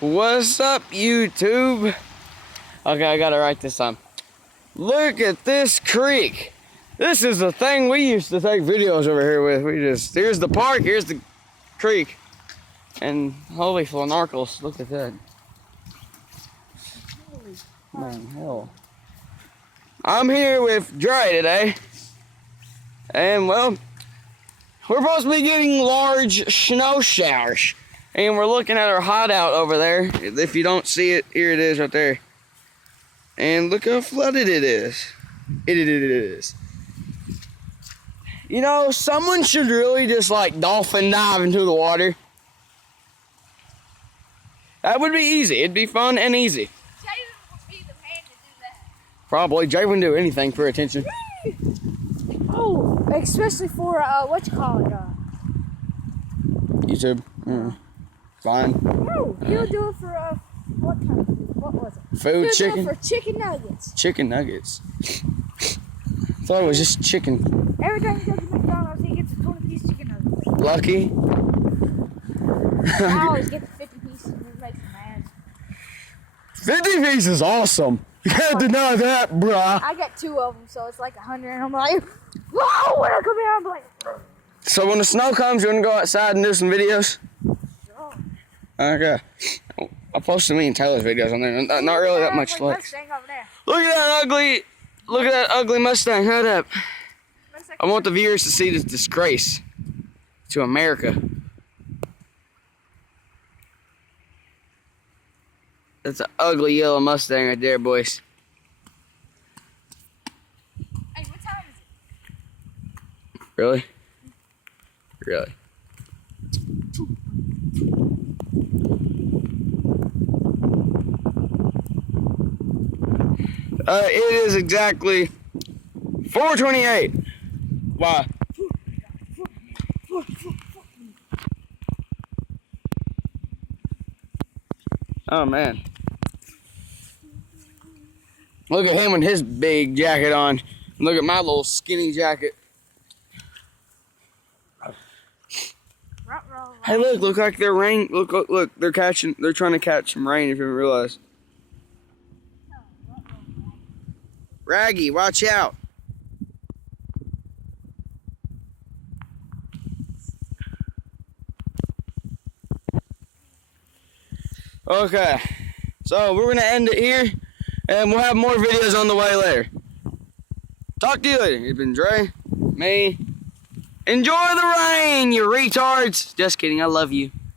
What's up, YouTube? Okay, I gotta write this time. Look at this creek. This is the thing we used to take videos over here with. Here's the park, here's the creek. And holy flanarkles, look at that. Man, hell. I'm here with Dre today. And well, we're supposed to be getting large snow showers. And we're looking at our hideout over there. If you don't see it, here it is right there. And look how flooded it is. It is. You know, someone should really just like dolphin dive into the water. That would be easy. It'd be fun and easy. Javen would be the man to do that. Probably. Jay wouldn't do anything for attention. Oh, especially for, what you call it? YouTube. Fine. No, he'll do it for, what kind of food? What was it? Food, he'll chicken? do it for chicken nuggets. Chicken nuggets. I thought it was just chicken. Every time he goes to McDonald's, he gets a 20-piece chicken nugget. Lucky. I always get the 50 pieces and it makes me mad. 50 pieces is awesome. You can't deny that, bruh. I got 2 of them, so it's like 100, and I'm like, whoa, when I come here, I'm like, So when the snow comes, you want to go outside and do some videos? sure. Okay. I'll post some of me and Taylor's videos on there. Not really that much like. Look at that ugly Mustang. Hold up. I want the viewers to see this disgrace to America. That's an ugly yellow Mustang right there, boys. Hey, what time is it? Really? Really? It is exactly 4:28. Why? Oh man. Look at him with his big jacket on. Look at my little skinny jacket. Hey, look like they're rain. Look, they're trying to catch some rain. If you didn't realize. Raggy, watch out. Okay, so we're gonna end it here, and we'll have more videos on the way later. Talk to you later. It's been Dre, me. Enjoy the rain, you retards. Just kidding, I love you.